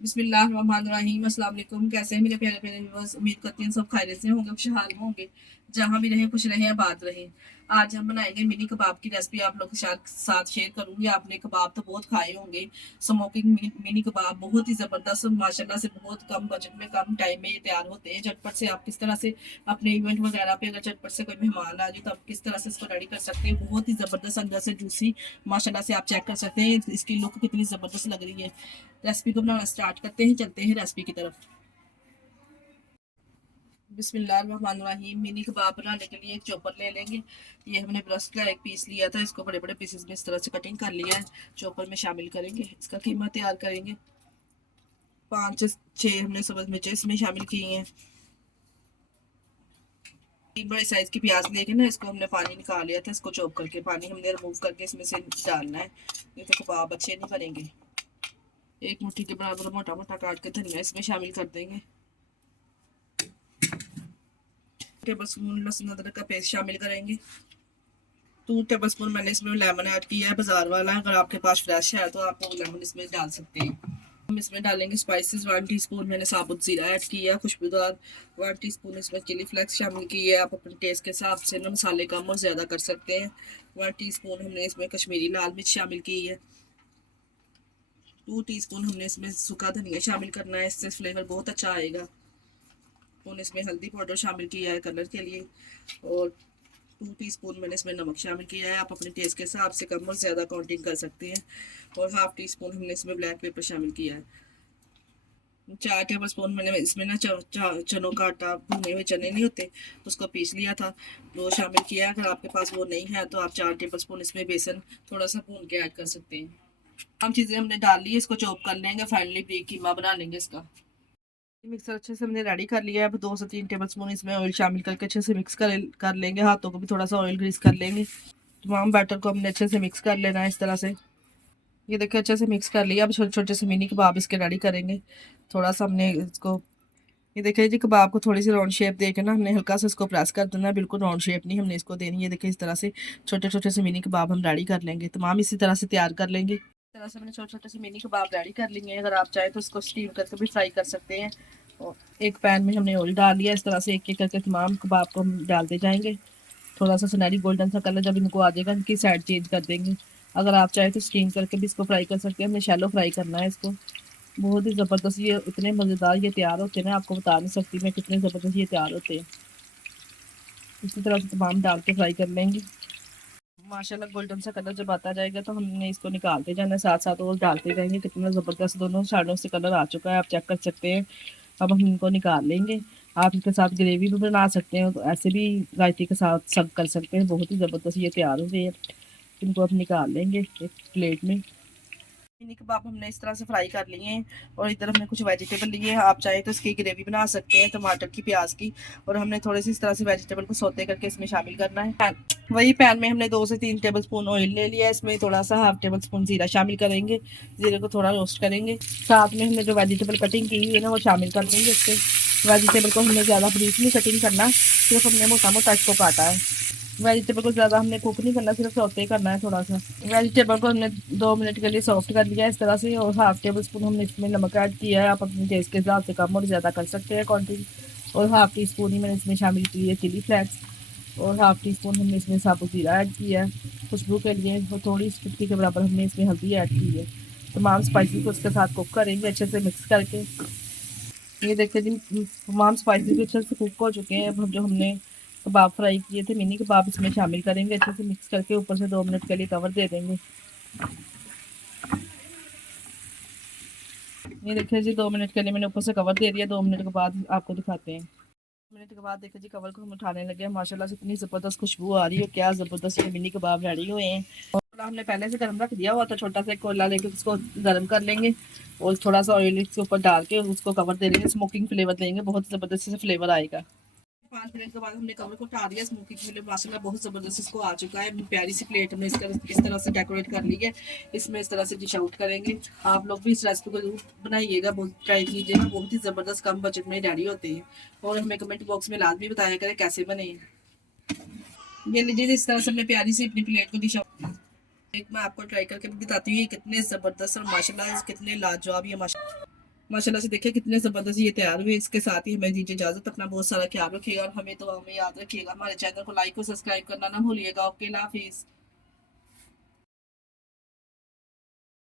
बिस्मिल्लाहिर्रहमानिर्रहीम। अस्सलाम वालेकुम। कैसे हैं मेरे प्यारे प्यारे व्यूअर्स? उम्मीद करती हूँ सब खैरियत से होंगे, खुशहाल होंगे, जहाँ भी रहें खुश रहें, आबाद रहें। आज हम बनाएंगे मिनी कबाब की रेसिपी आप लोग के साथ शेयर करूंगी। आपने कबाब तो बहुत खाए होंगे। स्मोकिंग मिनी कबाब बहुत ही ज़बरदस्त, माशाल्लाह से बहुत कम बजट में कम टाइम में ये तैयार होते हैं। झटपट से आप किस तरह से अपने इवेंट वगैरह पे अगर झटपट से कोई मेहमान आ जाए तो आप किस तरह से इसको रेडी कर सकते हैं। बहुत ही ज़बरदस्त, अंदर से जूसी, माशाल्लाह से आप चेक कर सकते हैं इसकी लुक कितनी ज़बरदस्त लग रही है। रेसिपी को बनाना स्टार्ट करते हैं, चलते हैं रेसिपी की तरफ। बिस्मिल्लाहिर्रहमानिर्रहीम। मिनी कबाब बनाने के लिए एक चॉपर ले लेंगे। ये हमने ब्रस्ट का एक पीस लिया था, इसको बड़े बड़े पीसेस में इस तरह से कटिंग कर लिया है। चॉपर में शामिल करेंगे, इसका कीमा तैयार करेंगे। 5 से 6 हमने सब्ज मिर्चें इसमें शामिल की हैं। 3 बड़े साइज की प्याज लेके ना इसको हमने पानी निकाल लिया था, इसको चॉप करके पानी हमने रिमूव करके इसमें से डालना है, नहीं तो कबाब अच्छे नहीं बनेंगे। एक मुट्ठी के बराबर मोटा मोटा काट के धनिया इसमें शामिल कर देंगे। टेबल स्पून लहसुन अदरक का पेस्ट शामिल करेंगे। 2 टेबल स्पून मैंने इसमें लेमन ऐड किया है, बाजार वाला। अगर आपके पास फ्रेश है तो आप वो लेमन इसमें डाल सकते हैं। हम इसमें डालेंगे स्पाइसेस। 1 टीस्पून मैंने साबुत जीरा ऐड किया है, खुशबूदार। 1 टीस्पून इसमें चिली फ्लेक्स शामिल की है। आप अपने टेस्ट के हिसाब से ना मसाले कम और ज़्यादा कर सकते हैं। 1 टीस्पून हमने इसमें कश्मीरी लाल मिर्च शामिल की है। 2 टीस्पून हमने इसमें सूखा धनिया शामिल करना है, इससे फ्लेवर बहुत अच्छा आएगा। और इसमें हल्दी पाउडर शामिल किया है कलर के लिए। और 2 टीस्पून मैंने इसमें नमक शामिल किया है, आप अपने टेस्ट के हिसाब से कम और ज़्यादा काउंटिंग कर सकते हैं। और ½ टीस्पून हमने इसमें ब्लैक पेपर शामिल किया है। 4 टेबल स्पून मैंने इसमें ना चनों का आटा, भुने हुए चने नहीं होते, उसको पीस लिया था, वो शामिल किया है। अगर आपके पास वो नहीं है तो आप 4 टेबल स्पून इसमें बेसन थोड़ा सा भून के ऐड कर सकते हैं। हम चीज़ें हमने डाल ली है, इसको चॉप कर लेंगे। फाइनली ब्रेक कीमा बना लेंगे इसका। मिक्सर अच्छे से हमने रेडी कर लिया है। अब 2 से 3 टेबल स्पून इसमें ऑयल शामिल करके अच्छे से मिक्स कर लेंगे। हाथों को भी थोड़ा सा ऑयल ग्रीस कर लेंगे। तमाम बैटर को हमने अच्छे से मिक्स कर लेना है इस तरह से। ये देखिए अच्छे से मिक्स कर लिया। अब छोटे छोटे से मिनी कबाब इसके रेडी करेंगे। थोड़ा सा हमने इसको, ये देखिए जी, कबाब को थोड़ी सी राउंड शेप देके ना हमने हल्का सा इसको प्रेस कर देना है। बिल्कुल राउंड शेप नहीं हमने इसको देनी है। देखिए इस तरह से छोटे छोटे से मिनी कबाब हम रेडी कर लेंगे। तमाम इसी तरह से तैयार कर लेंगे। इस तरह से मैंने छोटे छोटे से मिनी कबाब रेडी कर लेंगे। अगर आप चाहें तो इसको स्टीम करके भी फ्राई कर सकते हैं। और एक पैन में हमने ऑयल डाल दिया। इस तरह से एक एक करके तमाम कबाब को हम डालते जाएंगे। थोड़ा सा सुनहरी गोल्डन सा कलर जब इनको आ जाएगा, इनकी साइड चेंज कर देंगे। अगर आप चाहें तो स्टीम करके भी इसको फ्राई कर सकते हैं। हमने शैलो फ्राई करना है इसको। बहुत ही ज़बरदस्त, ये इतने मज़ेदार ये तैयार होते हैं ना, आपको बता नहीं सकती मैं कितने ज़बरदस्त ये तैयार होते हैं। इसी तरह से तमाम डाल के फ्राई कर लेंगे। माशाल्लाह गोल्डन सा कलर जब आता जाएगा तो हमने इसको निकालते जाना है, साथ साथ और डालते जाएंगे। कितना ज़बरदस्त दोनों साइडों से कलर आ चुका है, आप चेक कर सकते हैं। अब हम इनको निकाल लेंगे। आप इनके साथ ग्रेवी भी बना सकते हैं, तो ऐसे भी रायते के साथ सर्व कर सकते हैं। बहुत ही ज़बरदस्त ये तैयार हो गए हैं। इनको अब निकाल लेंगे एक प्लेट में। मिनी कबाब हमने इस तरह से फ्राई कर लिए हैं। और इधर हमने कुछ वेजिटेबल लिए हैं, आप चाहे तो इसकी ग्रेवी बना सकते हैं टमाटर की, प्याज की। और हमने थोड़े से इस तरह से वेजिटेबल को सौते करके इसमें शामिल करना है। वही पैन में हमने 2 से 3 टेबल स्पून ऑयल ले लिया है। इसमें थोड़ा सा ½ टेबल स्पून जीरा शामिल करेंगे। जीरे को थोड़ा रोस्ट करेंगे। साथ में हमने जो वेजिटेबल कटिंग की हुई है ना वो शामिल कर देंगे इससे। वेजिटेबल को हमने ज़्यादा ब्रीफ नहीं कटिंग करना, सिर्फ हमने मोटा मोटा इसको काटा है। वेजिटेबल को ज़्यादा हमने कुक नहीं करना, सिर्फ सौते करना है थोड़ा सा। वेजिटेबल को हमने 2 मिनट के लिए सॉफ्ट कर लिया इस तरह से। और ½ टेबल स्पून हमने इसमें नमक ऐड किया है, आप अपने टेस्ट के हिसाब से कम और ज़्यादा कर सकते हैं क्वान्टिटी। और ½ टीस्पून ही मैंने इसमें शामिल की है चिली फ्लेक्स। और ½ टीस्पून हमने इसमें साबुत जीरा ऐड किया है खुशबू के लिए। और थोड़ी चुटकी के बराबर हमने इसमें हल्दी ऐड की है। तमाम स्पाइसी को उसके साथ कुक करेंगे अच्छे से मिक्स करके। ये देखिए जी, तमाम स्पाइसी भी अच्छे से कुक हो चुके हैं। अब जो हमने कबाब फ्राई किए थे मिनी कबाब इसमें शामिल करेंगे, अच्छे से मिक्स करके ऊपर से 2 मिनट के लिए कवर दे देंगे। ये देखिए जी, 2 मिनट के लिए मैंने ऊपर से कवर दे दिया। 2 मिनट के बाद आपको दिखाते हैं। मिनट के बाद देखिए जी, कवर को हम उठाने लगे। माशाल्लाह से इतनी ज़बरदस्त खुशबू आ रही है, क्या ज़बरदस्त ये मिनी कबाब रेडी हुए हैं। और हमने पहले से गर्म रख दिया हुआ था, छोटा सा एक कोयला लेके उसको गर्म कर लेंगे। और थोड़ा सा ऑयल इसके ऊपर डाल के उसको कवर दे देंगे, स्मोकिंग फ्लेवर देंगे, बहुत ज़बरदस्त से फ्लेवर आएगा। 5 मिनट के बाद हमने कवर को उठा दिया। स्मोकिंग फ्लेवर माशाल्लाह बहुत ज़बरदस्त इसको आ चुका है। प्यारी सी प्लेट में इस तरह से डेकोरेट कर ली है। इसमें इस तरह से डिश आउट करेंगे। आप लोग भी इस रेसिपी को जरूर बनाइएगा, बहुत ट्राई कीजिएगा। बहुत ही ज़बरदस्त कम बजट में रेडी होते हैं। और हमें कमेंट बॉक्स में लाजमी बताया करें कैसे बने। ये लीजिए, इस तरह से हमने प्यारी सी अपनी प्लेट को डिश आउट। एक मैं आपको ट्राई करके बताती हूँ ये कितने ज़बरदस्त और माशाल्लाह कितने लाजवाब ये माशा। माशाल्लाह से देखिए कितने ज़बरदस्त ये तैयार हुए। इसके साथ ही हमें दीजिए इजाज़त। अपना बहुत सारा ख्याल रखिएगा और हमें तो हमें याद रखिएगा। हमारे चैनल को लाइक और सब्सक्राइब करना ना भूलिएगा। ओके, अल्लाह हाफ़िज़।